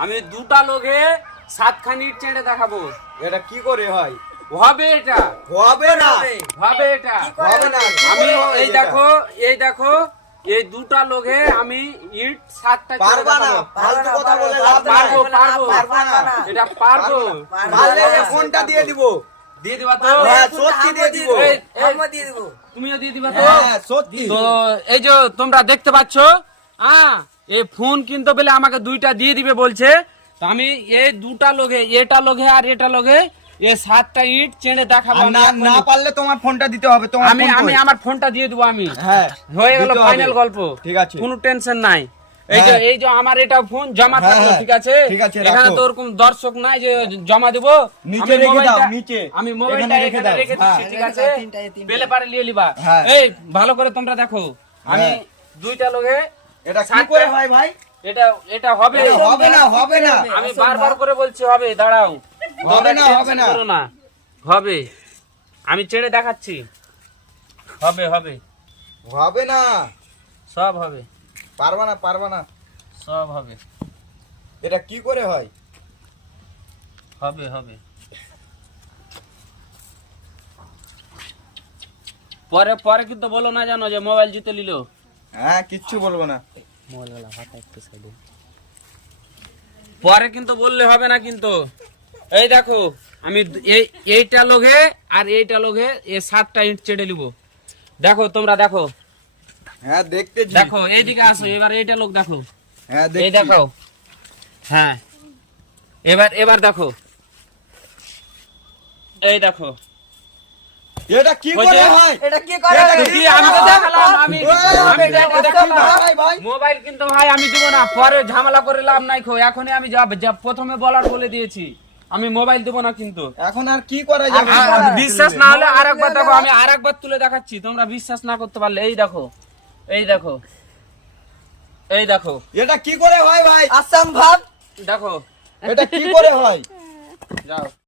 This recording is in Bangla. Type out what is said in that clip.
আমি দুটা লোকে সাতখানি চেড়ে দেখাবো। এটা কি করে হয়? হবে এটা। হবে না। হবে এটা। হবে না। আমি এই দেখো এই দেখো এই দুটা লোকে আমি ইট সাতটা পারবা না। ফালতু কথা বলে লাভ পারব পারব। না। এটা পারব। পারলে ফোনটা দিয়ে দিব? দিয়ে দিবা তো? হ্যাঁ সত্যি দিয়ে দিব। আমরা দিয়ে দেবো। তুমিও দিয়ে দিবা তো? হ্যাঁ সত্যি। তো এই যে তোমরা দেখতে পাচ্ছ হ্যাঁ এই ফোন কিনতে পেলে আমাকে দুইটা দিয়ে দিবে বলছে তো আমি এই দুটা লোকে এটা লোকে আর এটা লোকে এই সাতটা ইট চেড়ে দেখাবো না না পারলে তোমার ফোনটা দিতে হবে তোমার আমি আমি আমার ফোনটা দিয়ে দেবো আমি হ্যাঁ হয়ে গেল ফাইনাল গল্প ঠিক আছে কোনো টেনশন নাই এই যে হ্যাঁ। এই যে আমার এটা ফোন জমা হ্যাঁ, থাকল হ্যাঁ। ঠিক আছে এখানে তো ওরকম দর্শক নাই যে জমা দেবো নিচে রেখে দাও, নিচে। আমি মোবাইলটা এখানে রেখে দাও। রেখে দিচ্ছি। ঠিক আছে। পেলে পারে নিয়ে লিবা। এই ভালো করে তোমরা দেখো আমি। দুইটা লোকে এটা কি করে হয় ভাই? এটা এটা হবে। হবে না হবে না। আমি বারবার করে বলছি হবে দাঁড়াও। হবে না, হবে না। না। হবে। আমি ছেড়ে দেখাচ্ছি। হবে হবে। হবে না। সব হবে। পারবা না পারবা না। সব হবে। এটা কি করে হয়? হবে হবে। পরে পরে কিন্তু বলো না জানো যে মোবাইল জিতে নিল। হ্যাঁ কিচ্ছু বলব না। পরে কিন্তু বললে হবে না কিন্তু। এই দেখো আমি এই এইটা লোঘে আর এইটা লোঘে এ সাতটা ইট চেড়ে নিব। দেখো তোমরা দেখো। হ্যাঁ দেখতেছি দেখো এইদিকে আসো এবার এইটা লোক দেখো। হ্যাঁ এই দেখো। হ্যাঁ। এবার এবার দেখো। এই দেখো। এটা কি করে হয়? এটা কি করে এটা কি আমি তো দেখালাম আমি আমি দেখালাম। ভাই? মোবাইল কিন্তু ভাই আমি দিব না। পরে ঝামেলা করে লাভ নাই খো এখনই আমি যা যা প্রথমে বলার বলে দিয়েছি। আমি মোবাইল দেবো না কিন্তু। এখন আর কি করা যাবে? বিশ্বাস না হলে আরেকবার দেখো আমি আরেকবার তুলে দেখাচ্ছি। তোমরা বিশ্বাস না করতে পারলে এই দেখো এই দেখো এই দেখো। এটা কি করে হয় ভাই? আসাম অসম্ভব দেখো। এটা কি করে হয়? যাও।